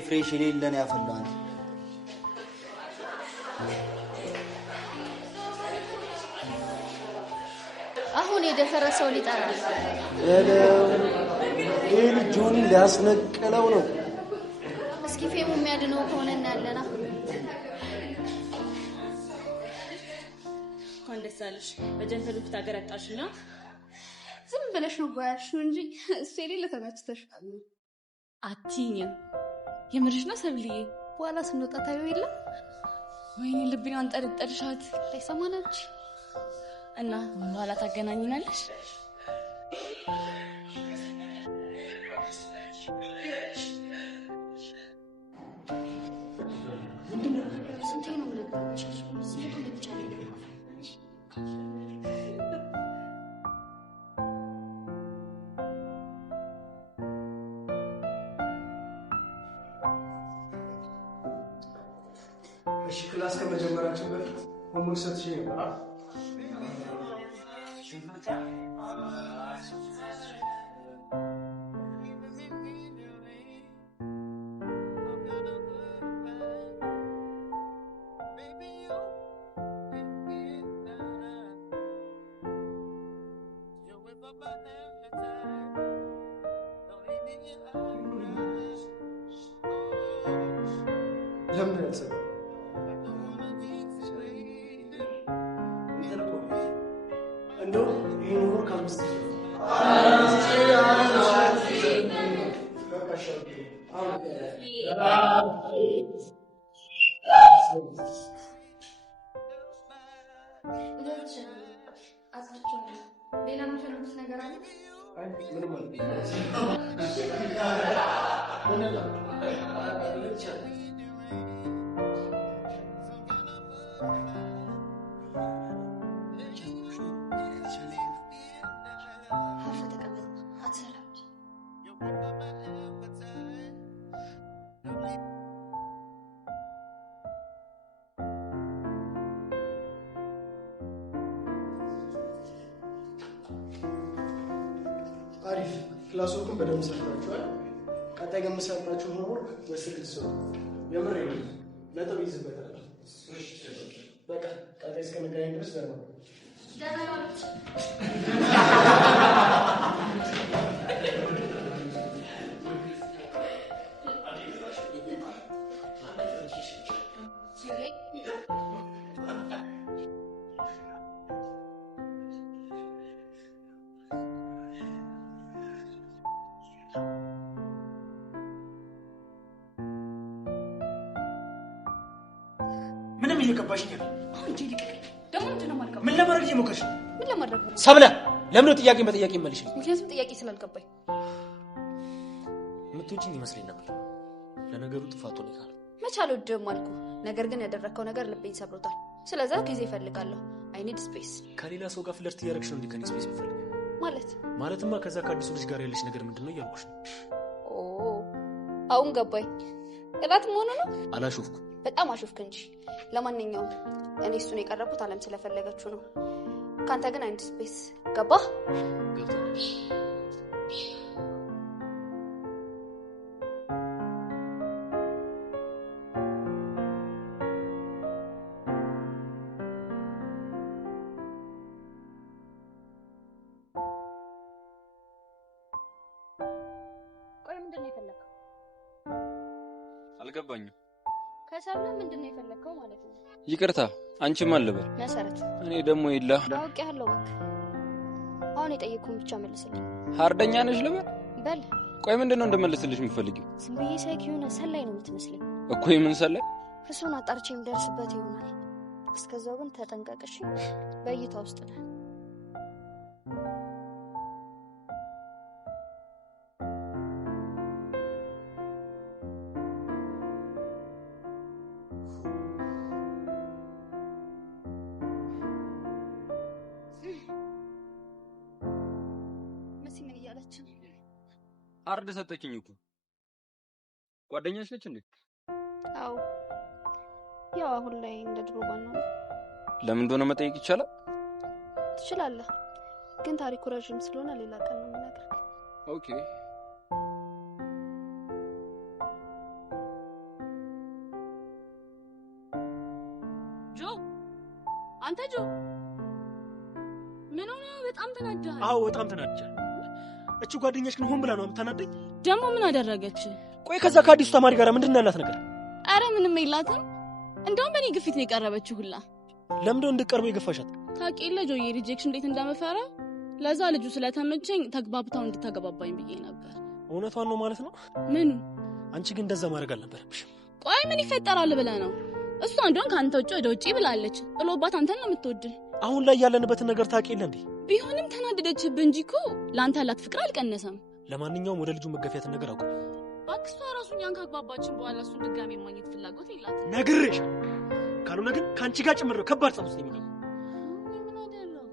ፍሬሽ የሌለን ያፈላል አሁን የደፈረሰው ሊጠራ ይሄ ጆኒ ሊያስነቅለው ነው እስኪ ፌሙ የሚያድነው ከሆነ እናያለና ኮንደሳልሽ በጀንተሉ ፍታገራጣሽና ዝም ብለሽ ነው ጓያሽው እንጂ እሱ የሌለ ተመችተሻል አቲኝ የምርሽ ነው ሰብልዬ በኋላ ስንወጣ ታየው የለ ወይኔ ልብኝ አንጠርጠርሻት አይሰማናች እና በኋላ ታገናኝናለሽ እሺ ክላስ ከመጀመራችን በፊት ሆምወርክ ሰጥቼ ነበር ለምን ያልሰራ እንደው ይሄን ሆምወርክ አልመስጠት ሌላ ምንፈልጉት ነገር አለ ምንም አሪፍ ክላስ ወርኩን በደንብ ሰርታችኋል። ቀጣይ ግን የምሰራችሁ ሆምወርክ በስልክ ሰው የምር ነጥብ ይዝበታል። በቃ ቀጣይ እስከምንገናኝ ድረስ ደህና ነው። ምንም እየከባሽ ነው እንጂ ልቀቀኝ ደግሞ ምንድነው ማድረግ ምን ለማድረግ እየሞከርሽ ምን ለማድረግ ነው ሰብለ ለምን ነው ጥያቄ በጥያቄ መልሽ ምክንያቱም ጥያቄ ስላልገባኝ የምትወጂኝ ይመስለኝ ነበር ለነገሩ ጥፋቱ ነው ካለ መች አልወድም አልኩ ነገር ግን ያደረከው ነገር ልቤን ሰብሮታል ስለዛ ጊዜ እፈልጋለሁ አይ ኒድ ስፔስ ከሌላ ሰው ጋር ፍለርት እያደረግሽ ነው እንዴ ከኔ ስፔስ የምፈልግ ማለትማ ከዛ ከአዲሱ ልጅ ጋር ያለሽ ነገር ምንድነው እያልኩሽ ነው አሁን ገባኝ እላት መሆኑ ነው አላሾፍኩ በጣም አሾፍክ እንጂ ለማንኛውም እኔ እሱን የቀረብኩት አለም ስለፈለገችው ነው ካንተ ግን አንድ ስፔስ ገባ ቆይ ምንድነው የፈለከው አልገባኝም ከሰብለ ምንድነው የፈለከው ማለት ነው ይቅርታ አንቺ ማን ልበል መሰረት እኔ ደግሞ ይላ አውቄያለሁ በቃ አሁን የጠየቅኩን ብቻ መልስልኝ ሃርደኛ ነሽ ልበል በል ቆይ ምንድነው እንደመልስልሽ የምትፈልጊው ዝም ብዬ ሳይክ የሆነ ሰላይ ነው የምትመስለኝ እኮ ምን ሰላይ እሱን አጣርቼ የምደርስበት ይሆናል እስከዛው ግን ተጠንቀቅሽ በእይታ ውስጥ ነህ አርድ ሰጠችኝ እኮ ጓደኛሽ ነች እንዴ አው ያው አሁን ላይ እንደ ድሮ ባናው ለምን እንደሆነ መጠየቅ ይቻላል ትችላለህ ግን ታሪኩ ረጅም ስለሆነ ሌላ ቀን ነው የምነግርህ ኦኬ አንተ ጆ ምን ሆነ? በጣም ተናደሃል? አዎ በጣም ተናድጃለሁ። እቺ ጓደኛሽ ግን ሆን ብላ ነው የምታናደኝ? ደግሞ ምን አደረገች? ቆይ ከዛ ከአዲሱ ተማሪ ጋር ምንድን ነው ያላት ነገር? አረ ምንም የላትም። እንደውም በእኔ ግፊት ነው የቀረበችው ሁላ። ለምንድን ነው እንድትቀርበው የገፋሻት? ታውቂ የለ ጆዬ ሪጀክሽን እንዴት እንደምፈራ። ለዛ ልጁ ስለተመቸኝ ተግባብታው እንድታገባባኝ ብዬ ነበር። እውነቷን ነው ማለት ነው? ምን? አንቺ ግን እንደዛ ማድረግ አልነበረብሽም። ቆይ ምን ይፈጠራል ብለህ ነው? እሷ እንደውም ከአንተ ውጭ ወደ ውጭ ብላለች። ጥሎባት አንተን ነው የምትወድ። አሁን ላይ ያለንበትን ነገር ታውቂ የለ እንዴ? ቢሆንም ተናደደችብህ እንጂ እኮ ለአንተ ያላት ፍቅር አልቀነሰም። ለማንኛውም ወደ ልጁ መገፊያትን ነገር አቁም። እሷ ራሱ እኛን ካግባባችን በኋላ እሱን ድጋሜ ማግኘት ፍላጎት የላትም። ነግሬሽ። ካልሆነ ግን ከአንቺ ጋር ጭምር ነው ከባድ ጸብ ውስጥ የሚገባው። ምን አደረው?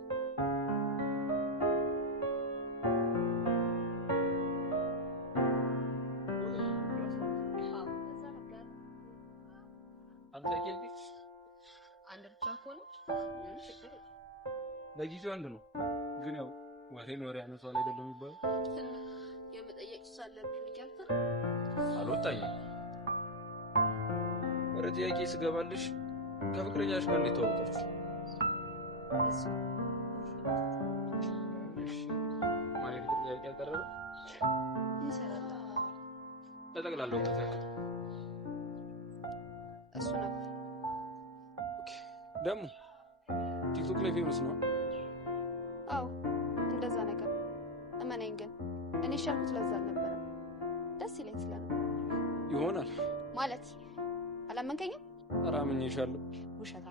አንድ ብቻ ሆነ ለጊዜው አንድ ነው፣ ግን ያው ወሬን ወሬ አነሳው ላይ አይደለም የሚባለው። የመጠየቅ ሳለብኝ እያልኩ አልወጣኝም። ወደ ጥያቄ ስገባልሽ ከፍቅረኛሽ ጋር እንዴት ተዋወቃችሁ? ማለት ጥያቄ ያቀረበ ይሰራል። ተጠቅላላው ከተከተ እሱ ነው ደግሞ ቲክቶክ ላይ ፌመስ ነው። አዎ እንደዛ ነገር እመነኝ። ግን እኔ ሻልኩት ለዛ አልነበረም፣ ደስ ይለኝ ስለነበር ይሆናል ማለት አላመንከኝም? ኧረ አምኜሻለሁ። ውሸታ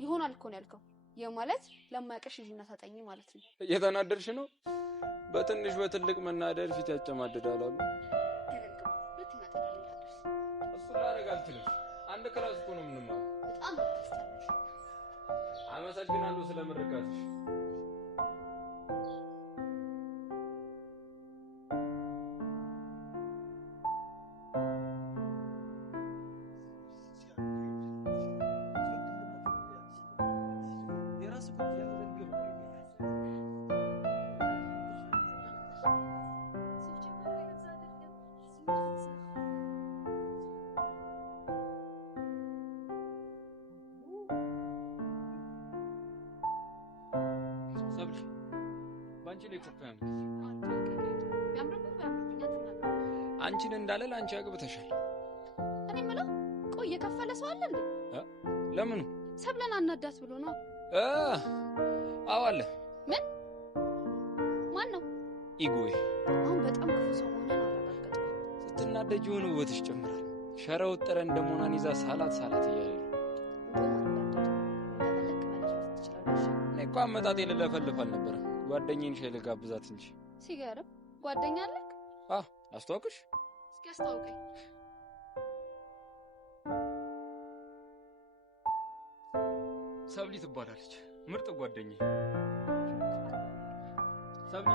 ይሆናል እኮ ነው ያልከው። ይሄ ማለት ለማያውቅሽ ልጅና ታጠኝ ማለት ነው። እየተናደድሽ ነው። በትንሽ በትልቅ መናደድ ፊት ያጨማድዳል አሉ። እሱ ላደርግ አልችልም። አንድ ክላስ እኮ ነው የምንማረው። በጣም ተስተካክለሽ አመሰግናለሁ ስለምርቃትሽ። አንቺን እንዳለ ላንቺ አግብተሻል። እኔ ምለው ቆይ የከፈለ ሰው አለ እንዴ? ለምን? ሰብለን አናዳት ብሎ ነው። አዎ አለ። ምን? ማን ነው? ኢጎይ። አሁን በጣም ክፉ ሰው መሆኑን አረጋግጠው። ስትናደጂ ሆነ ውበትሽ ጨምራል። ሸራው ጠረ እንደሞናን ይዛ ሳላት እያለ እኔ እኮ አመጣጤ ልለፈልፍ አልነበረም። ጓደኛዬን ሻይ ልጋብዛት እንጂ። ሲገርም ጓደኛ አለክ? አስተዋውቅሽ? እስኪ አስተዋውቀኝ። ሰብሊ ትባላለች። ምርጥ ጓደኛዬ ሰብሊ።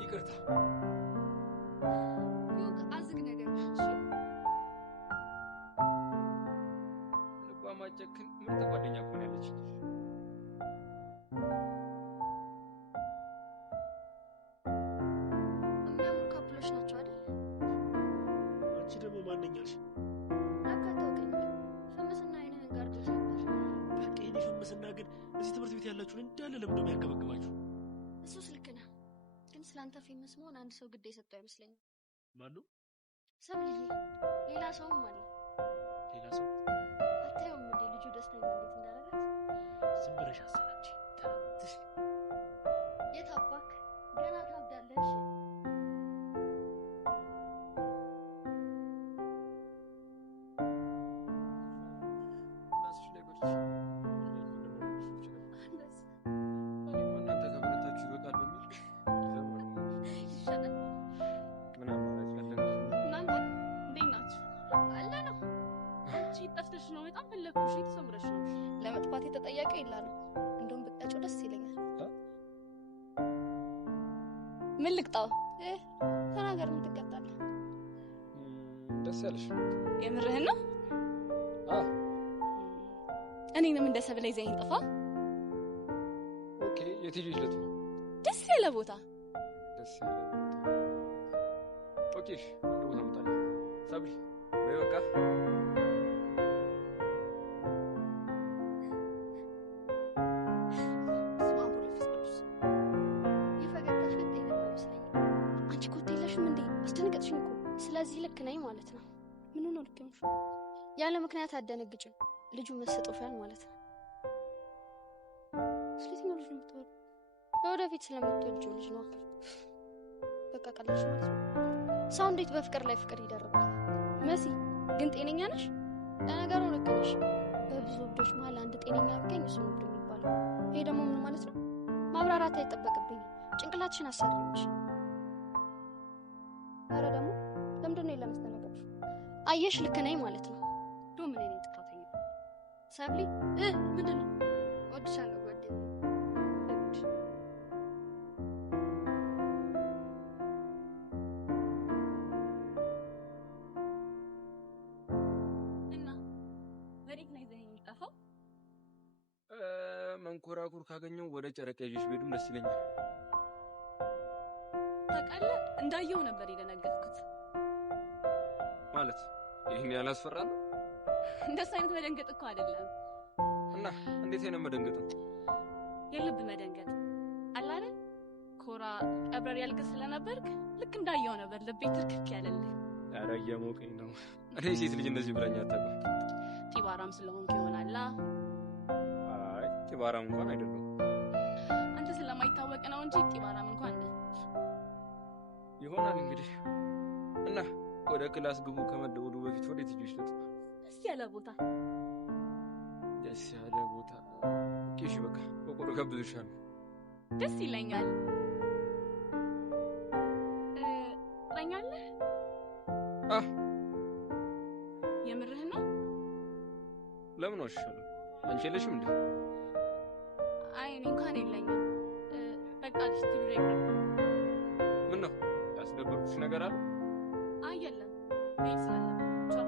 ይቅርታ አዝግ ነገር ልቧ ማጨክን ምርጥ ጓደኛ እኮ ነው ያለች። ናቸው አይደል? አንቺ ደግሞ ማንኛልሽ? አካታውቀኝ ፈመስና አይነን ጋር ነበር። በቃ እኔ ፈመስና ግን እዚህ ትምህርት ቤት ያላችሁን እንዳለ ለምን ነው የሚያገበግባችሁ? እሱ ስልክ ነህ፣ ግን ስላንተ ፌመስ መሆን አንድ ሰው ግድ የሰጠው አይመስለኝም። ማን ነው? ሰብልዬ። ሌላ ሰውም አለ። ሌላ ሰው? አታየውም እንዴ ልጁ ደስተኛ እንዴት እንዳደረጋት? ዝም ብለሽ አሰላች ተራትሽ። የታባክ ገና ታብዳለሽ። ለመጥፋት የተጠያቀ ይላል። እንደውም ብትጠጪው ደስ ይለኛል። ምን ልቅጣው? ተናገር። ምን ትቀጣለህ? ደስ ያለሽ? የምርህን ነው? እኔንም እንደ ሰብለ ይዘኝ ጥፋ። ኦኬ። የት ሄድሽ? ልጥፋ? ደስ ያለ ቦታ። ደስ ያለ ቦታ። ኦኬ። አንድ ቦታ መጣልኝ። ሰብሊ በይ በቃ ስለዚህ ልክ ነኝ ማለት ነው። ምን ነው ልክ ነሽ? ያለ ምክንያት አደነግጭም። ልጁ መስጦሻል ማለት ነው። ስለዚህ ልጅ ነው የምትወጪው? ለወደፊት ስለምትወጂው ልጅ ነው። በቃ ቀላልሽ ማለት ነው። ሰው እንዴት በፍቅር ላይ ፍቅር ይደርባል? መሲ ግን ጤነኛ ነሽ? ለነገሩ ልክ ነሽ። በብዙ እብዶች መሀል አንድ ጤነኛ ቢገኝ እሱ ነው እብድ የሚባለው። ይሄ ደግሞ ምን ማለት ነው? ማብራራት አይጠበቅብኝም። ጭንቅላትሽን አሳርንሽ። ኧረ ደግሞ ለምንድን ነው ለማስተናገድሽ? አየሽ ልክ ነኝ ማለት ነው። ዶ ምን አይነት ጥፋተኛ ሰብሊ ምንድን ነው? እወድሻለሁ ጓደኛዬ። እና ወዴት ነው ይዘኸኝ የምጠፋው? መንኮራኩር ካገኘው ወደ ጨረቃ ይዤሽ ብሄድም ደስ ይለኛል። ታውቃለህ እንዳየው ነበር የደነገጥኩት። ማለት ይሄን ያላስፈራል? እንደሱ አይነት መደንገጥ እኮ አይደለም። እና እንዴት አይነት መደንገጥ ነው? የልብ መደንገጥ አለ አይደል? ኮራ ቀብረር ያልክ ስለነበርክ ልክ እንዳየው ነበር ልቤ ትርክክ ያለልህ። ኧረ እየሞቀኝ ነው። እኔ ሴት ልጅ እንደዚህ ብላኝ አታውቅም። ጢባራም ስለሆንክ ይሆናል። አይ ጢባራም እንኳን አይደለም። አንተ ስለማይታወቅ ነው እንጂ ጢባራም እንኳን ነህ። ይሆናል እንግዲህ። እና ወደ ክላስ ግቡ ከመደወሉ በፊት ወዴት ይዤሽ ልጥፋ? ደስ ያለ ቦታ። ደስ ያለ ቦታ? እሺ በቃ በቆሎ ጋብዝሻለሁ። ደስ ይለኛል። ትረኛለህ? የምርህ ነው? ለምን ዋሽሻለሁ? አንቺ የለሽም እንዴ? አይ እኔ እንኳን የለኝም። በቃ እስቲ ብሬክ። ምን ነው ያስደበርኩሽ ነገር አለ? አይ የለም። ቤት ስላለብኝ ቻው።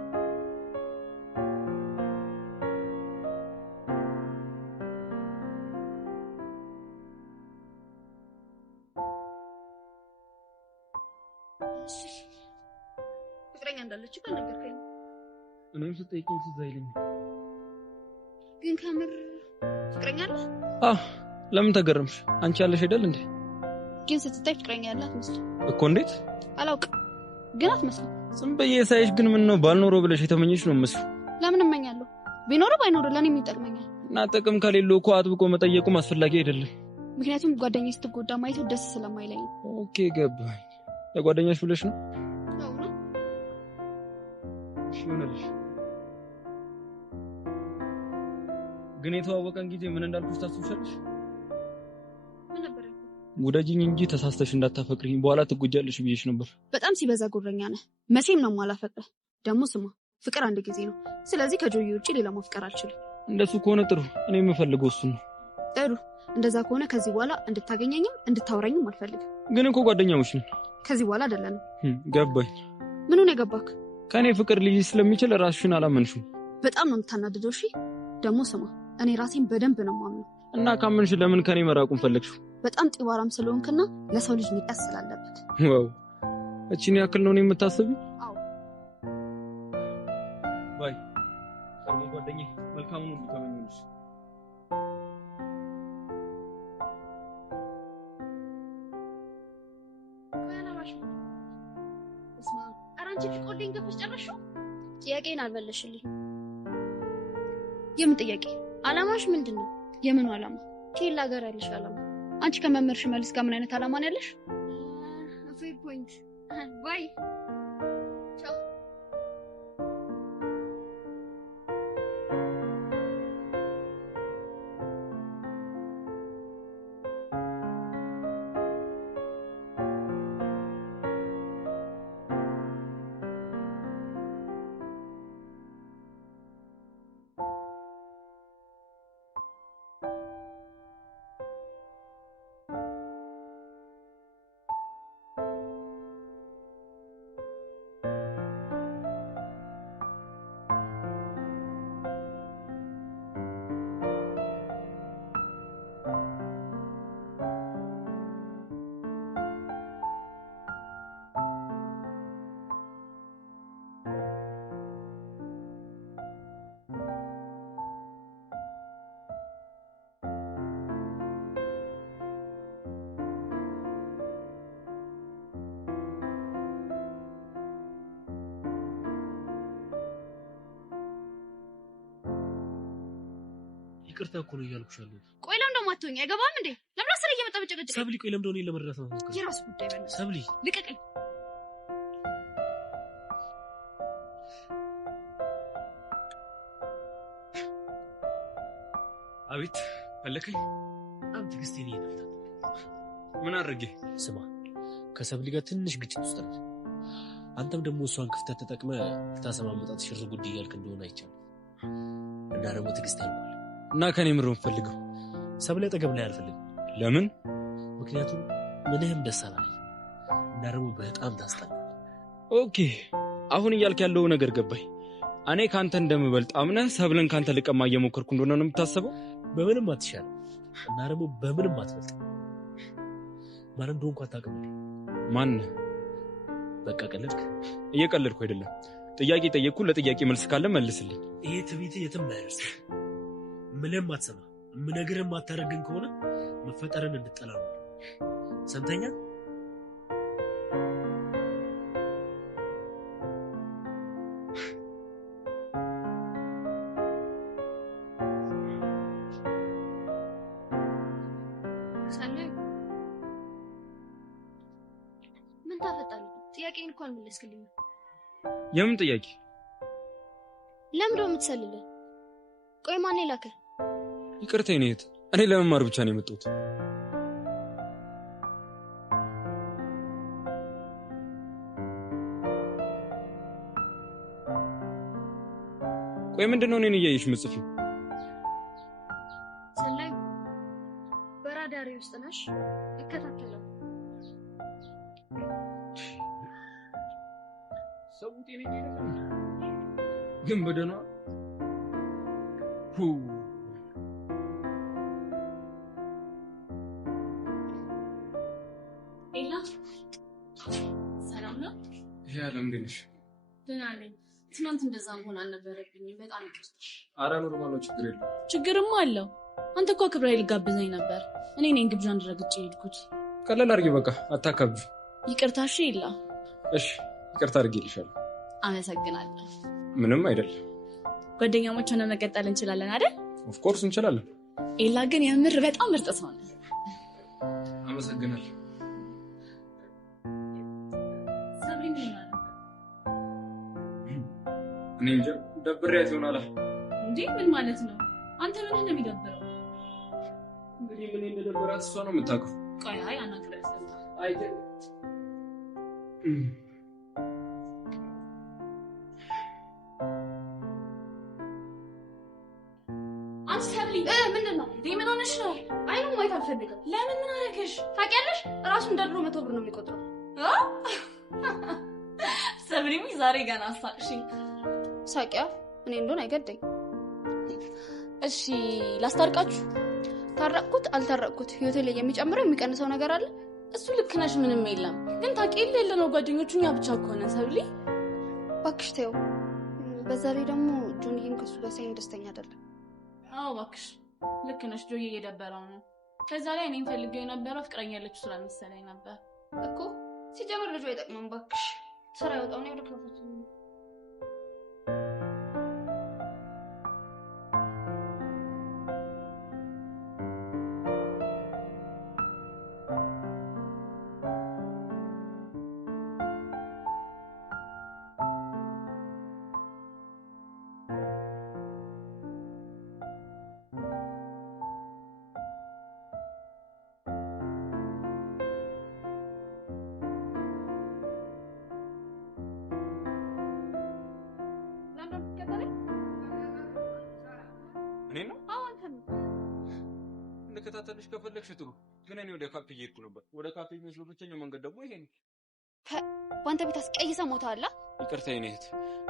ፍቅረኛ እንዳለች እኮ ነገርከኝ። እኔም ስጠይቅኝ ትዝ አይለኝም። ግን ከምር ፍቅረኛ አለ? ለምን ተገረምሽ? አንቺ ያለሽ አይደል እንዴ? ግን ስትታይ ፍቅረኛ ያላት መስል እኮ። እንዴት? አላውቅም ግን አትመስልም። ዝም ብዬ ሳይሽ ግን ምን ነው ባልኖረው ብለሽ የተመኘሽ ነው መስሉ? ለምን እመኛለሁ? ቢኖርም ባይኖርም ለኔ ይጠቅመኛል። እና ጥቅም ከሌለው እኮ አጥብቆ መጠየቁም አስፈላጊ አይደለም። ምክንያቱም ጓደኛዬ ስትጎዳ ማየቱ ደስ ስለማይለኝ። ኦኬ ገባኝ። ለጓደኛሽ ብለሽ ነው? አዎ ነው። እሺ ይሁንልሽ። ግን የተዋወቀን ጊዜ ምን እንዳልኩሽ ታስታውሻለሽ? ምን ነበር? ውደጂኝ እንጂ ተሳስተሽ እንዳታፈቅሪኝ በኋላ ትጎጃለሽ ብዬሽ ነበር። በጣም ሲበዛ ጉረኛ ነህ። መቼም ነው የማላፈቅርህ። ደግሞ ስማ ፍቅር አንድ ጊዜ ነው። ስለዚህ ከጆይ ውጪ ሌላ ማፍቀር አልችልም። እንደሱ ከሆነ ጥሩ። እኔ የምፈልገው እሱ ነው። ጥሩ። እንደዛ ከሆነ ከዚህ በኋላ እንድታገኘኝም እንድታወራኝም አልፈልግም። ግን እኮ ጓደኛሞች ነን። ከዚህ በኋላ አይደለንም። ገባኝ። ምኑን የገባክ? ከኔ ፍቅር ልጅ ስለሚችል ራስሽን አላመንሽም። በጣም ነው የምታናድደው። እሺ ደግሞ ስማ እኔ ራሴን በደንብ ነው የማምነው። እና ካመንሽ ለምን ከኔ መራቁን ፈለግሽው? በጣም ጢባራም ስለሆንክና ለሰው ልጅ ንቀት ስላለበት። ዋው እቺን ያክል ነው የምታስቢ? አዎ ባይ ቀርሞ ጓደኛዬ መልካሙን ሁሉ ተመኘልሽ። እስማ አራንቺ ፍቆልኝ ገፈሽ ጨረሽው? ጥያቄን አልመለሽልኝ። የምን ጥያቄ? አላማሽ ምንድነው? የምኑ አላማ? ከሌላ ጋር ያለሽ አላማ? አንቺ ከመመርሽ መልስ ጋር ምን አይነት አላማ ነው ያለሽ? ፌር ፖይንት ባይ ቻው። ይቅርታ እኮ ነው እያልኩሻለሁ። ቆይ ለምን ደግሞ አትሆኝ? አይገባም እንዴ? ለምን አስር እየመጣበጨቀጨቀ? ሰብሊ ቆይ ለምን እንደሆነ ለመረዳት ነው። የራስ ጉዳይ በእናትህ። ሰብሊ ልቀቀኝ። አቤት ፈለከኝ? አንተ ትዕግስቴን እየተፈታተነ ምን አድርጌ? ስማ ከሰብሊ ጋር ትንሽ ግጭት ውስጥ ነን። አንተም ደግሞ እሷን ክፍተት ተጠቅመ ልታሰማመጣት ሽር ጉድ እያልክ እንደሆነ አይቻልም። እና ደግሞ ትዕግስት ያልቋል። እና ከኔ ምሮ ፈልገው ሰብሊ አጠገብ ላይ አልፈልግም። ለምን? ምክንያቱም ምንህም ደስ አላለኝ እና ደግሞ በጣም ታስጠላል። ኦኬ አሁን እያልክ ያለው ነገር ገባኝ። እኔ ካንተ እንደምበልጥ አምነህ ሰብልን ካንተ ልቀማ እየሞከርኩ እንደሆነ ነው የምታስበው? በምንም አትሻልም እና ደግሞ በምንም አትበልጥ። ማን እንደሆንኩ አታውቅም። ማን? በቃ ቀለድክ። እየቀለድኩ አይደለም። ጥያቄ ጠየቅኩ፣ ለጥያቄ መልስ ካለ መልስልኝ። ይሄ ትዕቢት የትም አያደርስም። ምንም አትሰማ፣ ምነግርህም አታደርግን ከሆነ መፈጠርን እንድጠላ ነው። ሰምተኛ? ምን ታፈጣለህ? ጥያቄን እንኳን መለስክልኝ። የምን ጥያቄ? ለምን ደው የምትሰልልህ? ቆይ ማን ላከ? ይቅርታ የኔ እህት፣ እኔ ለመማር ብቻ ነው የመጣሁት። ቆይ ምንድነው እኔን እያየሽ የምትጽፊው? ሰላይ በራዳሪ ውስጥ ነሽ፣ እከታተለው። ሰው ጤነኛ አይደለም ግን በደህና ኤላ ሰላም ነው? ይሄ ዓለም እንዴት ነሽ? ደህና ነኝ። ትናንት እንደዛ መሆን አልነበረብኝም። በጣም ይቅርታ። ኧረ ኖርማል ነው፣ ችግር የለም። ችግርማ አለው። አንተ እኮ ክብረ ልጋብዘኝ ነበር። እኔ ነኝ ግብዣ እንድረግጬ ሄድኩት። ቀለል አድርጊ በቃ አታካብጂ። ይቅርታ። እሺ ኤላ። እሺ ይቅርታ አድርጌልሻለሁ። አመሰግናለሁ። ምንም አይደል። ጓደኛሞች ሆነን መቀጠል እንችላለን አይደል? ኦፍ ኮርስ እንችላለን። ኤላ ግን የምር በጣም ምርጥ ሰው ነህ። አመሰግናለሁ። ሰብሪ ምን ማለት ነው? እኔ እንጃ ደብሬያት ይሆናል። እንዴ ምን ማለት ነው? አንተ ምን ነው የሚደብረው? እንግዲህ ምን እንደደበራት እሷ ነው የምታውቀው። ቆይ አይ አናግረህ ሰምታ አይተ አንቺ ሰብሊ ምንድን ነው? ምን ሆነሽ ነው? አይኑን ማየት አልፈልግም። ለምን? ምን አደረገሽ? ታውቂያለሽ ራሱ እንደድሮ 100 ብር ነው የሚቆጥረው። ሰብሪሚ ዛሬ ገና አሳቅሽኝ። ሳቂያ እኔ እንደሆነ አይገደኝ። እሺ ላስታርቃችሁ። ታረቅኩት አልታረቅኩት ህይወቴ ላይ የሚጨምረው የሚቀንሰው ነገር አለ? እሱ ልክ ነሽ፣ ምንም የለም። ግን ታውቂያለሽ የለነው ጓደኞቹ እኛ ብቻ ከሆነ ሰብሊ እባክሽ ተይው። በዛ ላይ ደግሞ ጆንዬም ከሱ ጋር ሳይሆን ደስተኛ አይደለም። አዎ እባክሽ ልክ ነሽ። ጆዬ እየደበረው ነው። ከዛ ላይ እኔን ፈልገው የነበረው ፍቅረኛ ያለችው ስላልመሰለኝ ነበር እኮ። ሲጀመር ልጁ አይጠቅምም እባክሽ። ስራ ያወጣው ነው ወደ ክላሶች ነው። ልከታተልሽ ከፈለግሽ ጥሩ፣ ግን እኔ ወደ ካፌ እየሄድኩ ነበር። ወደ ካፌ የሚወስደው ብቸኛው መንገድ ደግሞ ይሄ ነው። በአንተ ቤት አስቀይሰህ ሞታል። ይቅርታ የኔ እህት፣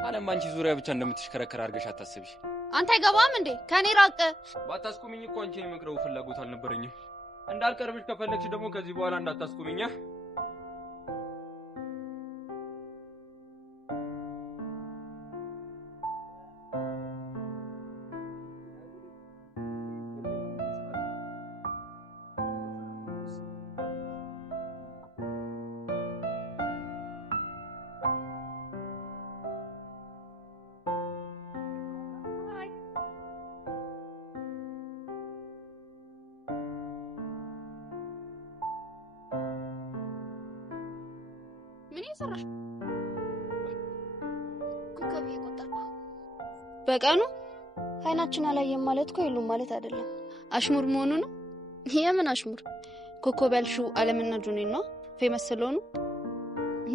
ዓለም በአንቺ ዙሪያ ብቻ እንደምትሽከረከር አድርገሽ አታስቢ። አንተ አይገባም እንዴ? ከኔ ራቅ። ባታስቁሚኝ እኮ አንቺን የመቅረቡ ፍላጎት አልነበረኝም። እንዳልቀርብሽ ከፈለግሽ ደግሞ ከዚህ በኋላ እንዳታስቁሚኛ። እየሰራሽ ነው? ኮከብ እየቆጠርኩ። በቀኑ አይናችን አላየም ማለት እኮ የሉም ማለት አይደለም። አሽሙር መሆኑ ነው። የምን አሽሙር? ኮከብ ያልሽው አለምና ጆኒን ነው ፌመስ ስለሆኑ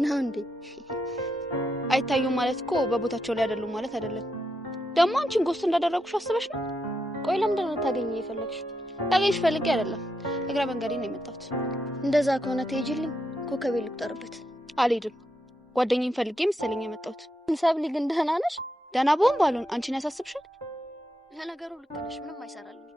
ነው እንዴ? አይታዩም ማለት እኮ በቦታቸው ላይ አይደሉም ማለት አይደለም። ደግሞ አንቺን ጎስት እንዳደረጉሽ አስበሽ ነው? ቆይ ለምንድን ነው ታገኘኝ የፈለግሽ? ታገኝሽ ፈልጌ አይደለም፣ እግረ መንገዴ ነው የመጣሁት። እንደዛ ከሆነ ትሄጂልኝ፣ ኮከቤ ልቁጠርበት። አልሄድም። ጓደኛዬን ፈልጌ መሰለኝ የመጣሁት። ሰብሊ ግን ደህና ነሽ? ደህና ብሆን ባልሆን አንቺን ያሳስብሻል? ለነገሩ ልክ ነሽ፣ ምንም አይሰራልኝ።